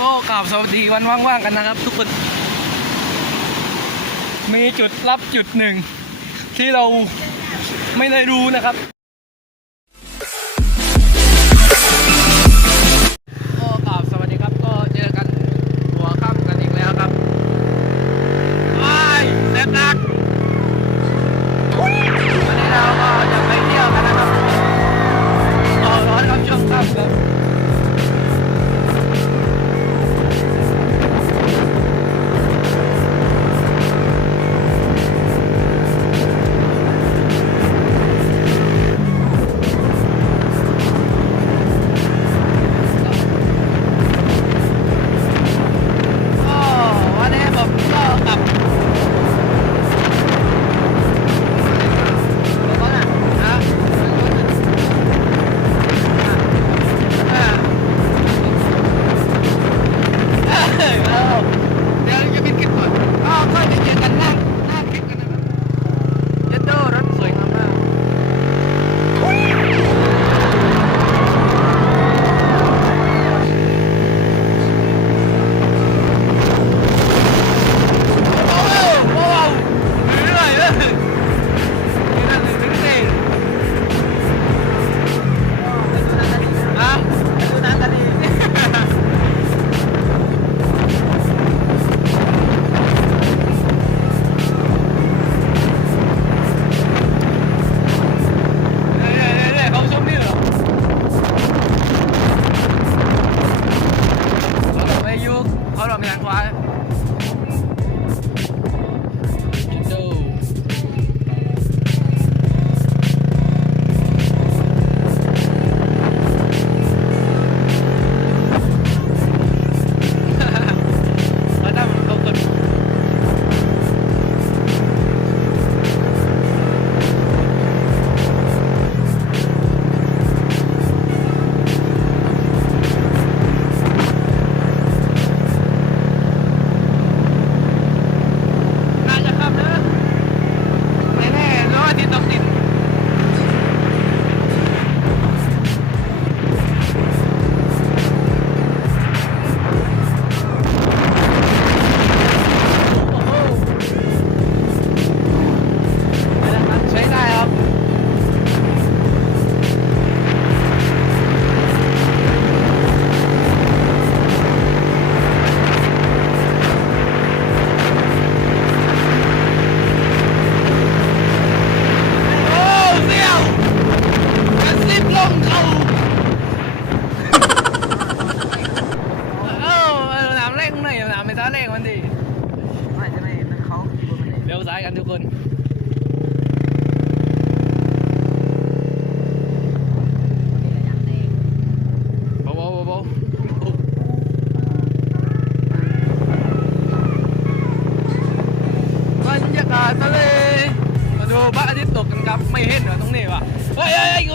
ก็กราบสวัสดีวันว่างๆกันนะครับ ทุกคน มีจุดรับจุดหนึ่ง ที่เราไม่ได้รู้นะครับ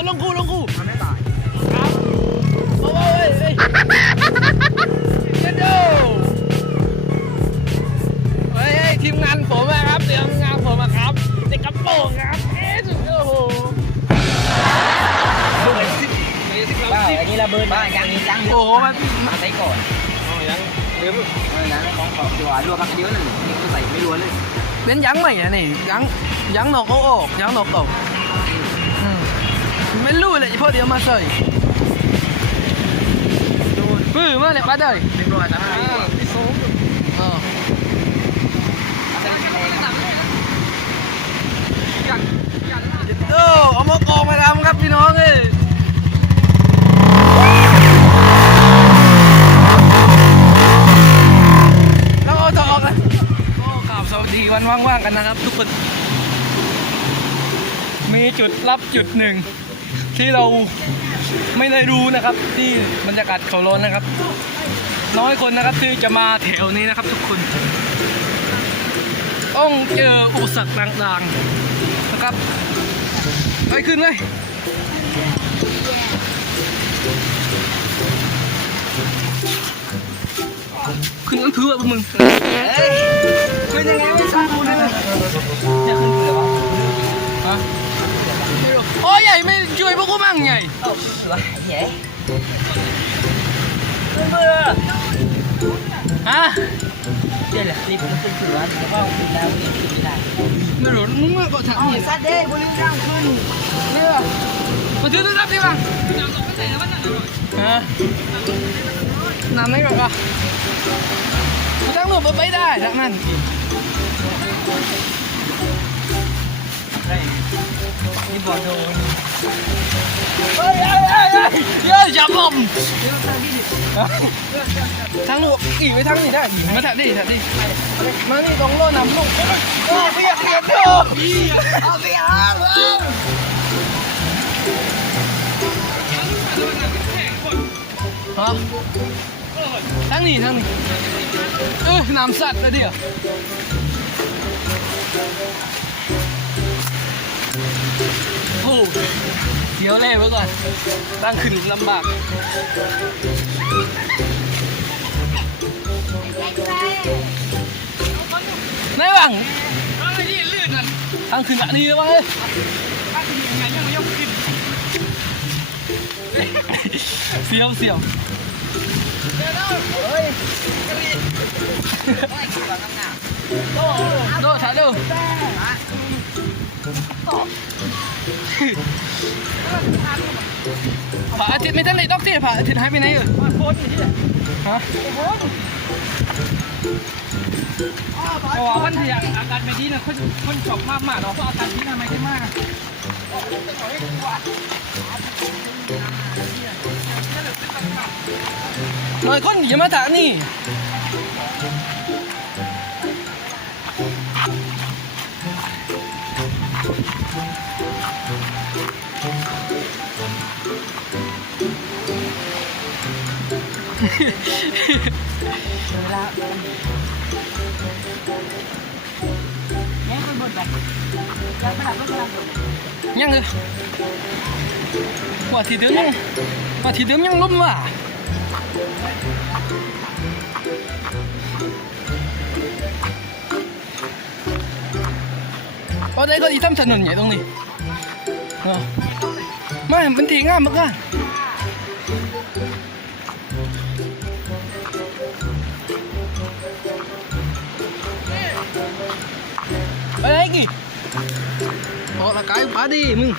ลงกูลงกูมันไม่ตายครับโอ้ยเฮ้ยเย็นดูเฮ้ยเฮ้ยทีมงานผมอะครับทีมงานผมอะครับเด็กกระโปรงครับเอ๊ะโอ้โหดูหน่อยสิไหนสิครับบ้าอันนี้ระเบิดบ้ายังยังโอ้โหมันมาใส่ก่อนอ๋อยังเดี๋ยวนะของของดีกว่ารัวพักเดียวนั่นนี่ก็ใส่ไม่รัวเลยเป็นยังไหมอะนี่ยังยังนอกเอาออกยังนอกเอาอืม ไม่รู้เลยพอเดี๋ยวมาใส่ปื้อมาเลยป้าเด้ยเรียบร้อยนะอ๋อโอ้เอามากองมาทำครับพี่น้องเอ้ยแล้วเอาจะออกเลยก็กราบสวัสดีวันว่างๆกันนะครับ ทุกคน มีจุดลับจุดหนึ่ง ที่เราไม่ได้รู้นะครับที่บรรยากาศเขาร้อนนะครับ น้อยคนนะครับที่จะมาแถวนี้นะครับทุกคน ต้องเจออุปสรรคต่างๆนะครับไปขึ้นเลยขึ้นกันเถื่อะพวกมึงเฮ้ยเป็นยังไงไม่ทราบเลย โอ้ยใหญ่ไม่ช่วยพวกกูมั่งใหญ่เอ้าสวยแย่มือฮะเดี๋ยวแหละรีบมันเป็นเสือแล้วก็ปิดแล้วนี่ปิดไม่ได้ไม่รู้มึงเมาก็ถามเอานี่ซัดเด้บุรีร่างขึ้นเนี่ยมาถือโทรศัพท์ดิบ้างฮะน้ำไม่ก่อนก็ตั้งหนูไปได้จากนั้ นนี่บอลโดนเฮ้ยเฮ้ยเฮ้ยเฮ้ยเฮ้ยอย่าผมทางหนูอีกไปทางนี้ได้มาถัดดิถัดดิมานี่ตรงโล่น้ำลูกโอ้เปียเปียกเปียกเอาเปียกฮะทางนี้ทางนี้เออน้ำสัตว์เลยเดียว โอ้เดี๋ยวแล่ไว้ก่อน ตั้งขึ้นลำบากไหนบ้างทางขึ้นอันนี้แล้วบ้างเสียวเสียวโดดถ่ายดู ผาอาทิตย์ไม่ทันเลยดอกที่ผาอาทิตย์หายไปไหนเออโคตรนี่ฮะโอ้วันที่อากาศไม่ดีนะคนคนชอบมากมากเนาะเพราะอากาศที่นั่นไม่ได้มากหน่อยคนอย่ามาถามนี่ ยังเลยว่าทีเดิมยังว่าทีเดิมยังล้มว่ะ ở đây có gì tâm thần nhỉ đông này Ờ. mà mình thì ngang mất à อะละกายปลาดิมึง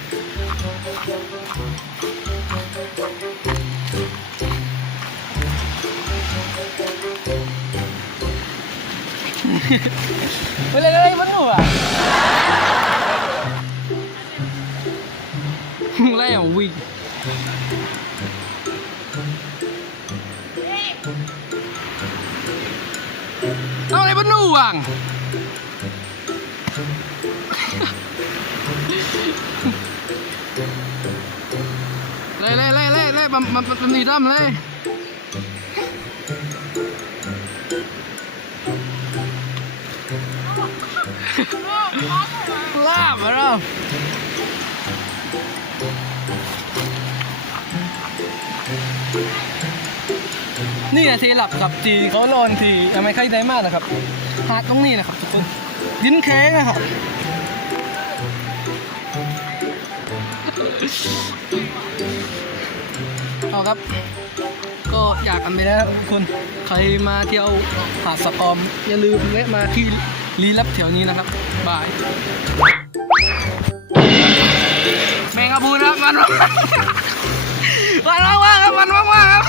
เฮ้ยอะไรมันหนูอะไล่ของวิ่งเอาอะไรบ้านูอะ เลยเลยเลยมันมันมันมีด้ามเลยลาบมาแล้วนี่นะทีหลับกับทีเขาโลนทียังไม่ค่อยได้มากนะครับหาดตรงนี้นะครับทุกคนยินแข้งนะครับ เอาครับ ก็อยากกันไปนะครับทุกคนใครมาเที่ยวหาดสะกอม อย่าลืมแวะมาที่รีลับแถวนี้นะครับบายแมงกะพรุนครับมันมันว่างๆครับมันว่างๆครับ